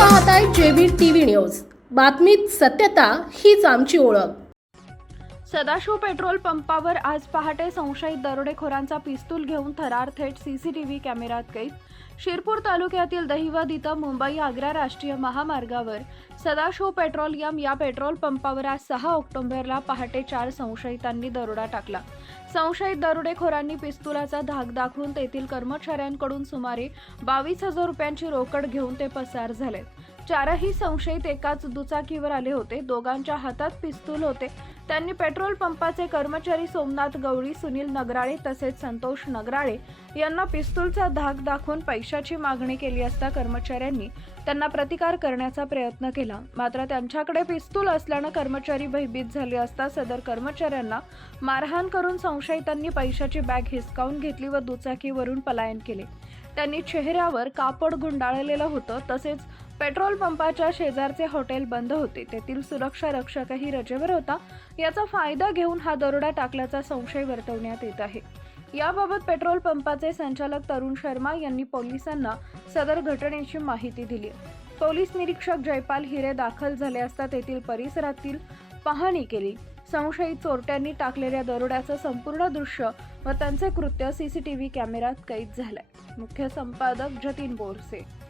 पाहताय JB TV news. बातमीत सत्यता हीच आमची ओळख. सदाशिव पेट्रोल पंपावर आज पहाटे संशयित दरोडेखोरांचा पिस्तूल घेऊन थरार थेट सीसीटीव्ही कॅमेऱ्यात कैद शिरपूर तालुक्यातील दहिवद इथं मुंबई आग्रा राष्ट्रीय महामार्गावर सदाशिव पेट्रोलियम या पेट्रोल पंपावर आज सहा ऑक्टोबरला पहाटे चार संशयितांनी दरोडा टाकला. संशयित दरोडेखोरांनी पिस्तुलाचा धाक दाखवून तेथील कर्मचाऱ्यांकडून सुमारे बावीस हजार रुपयांची रोकड घेऊन ते पसार झाले चारही संशयित एकाच दुचाकीवर आले होते. दोघांच्या हातात पिस्तूल होते. त्यांनी पेट्रोल पंपाचे कर्मचारी सोमनाथ गवळी सुनील नगराळे तसेच संतोष नगराळे यांना पिस्तूलचा धाक दाखवून पैशाची मागणी केली असता कर्मचाऱ्यांनी त्यांना प्रतिकार करण्याचा प्रयत्न केला. मात्र त्यांच्याकडे पिस्तूल असल्यानं कर्मचारी भयभीत झाले असता सदर कर्मचाऱ्यांना मारहाण करून संशयितांनी पैशाची बॅग हिसकावून घेतली व दुचाकीवरून पलायन केले. त्यांनी चेहऱ्यावर कापड गुंडाळलेलं होतं. तसेच पेट्रोल पंपाच्या शेजारचे हॉटेल बंद होते. तेथील सुरक्षा रक्षकही रजेवर होता. याचा फायदा घेऊन हा दरोडा टाकल्याचा संशय वर्तवण्यात येत आहे. याबाबत पेट्रोल पंपाचे संचालक तरुण शर्मा यांनी पोलिसांना सदर घटनेची माहिती दिली पोलीस निरीक्षक जयपाल हिरे दाखल झाले असता तेथील परिसरातील पाहणी केली. संशयित चोरट्यांनी टाकलेल्या दरोड्याचं संपूर्ण दृश्य व त्यांचे कृत्य सीसीटीव्ही कॅमेऱ्यात कैद झालंय. मुख्य संपादक जतीन बोरसे.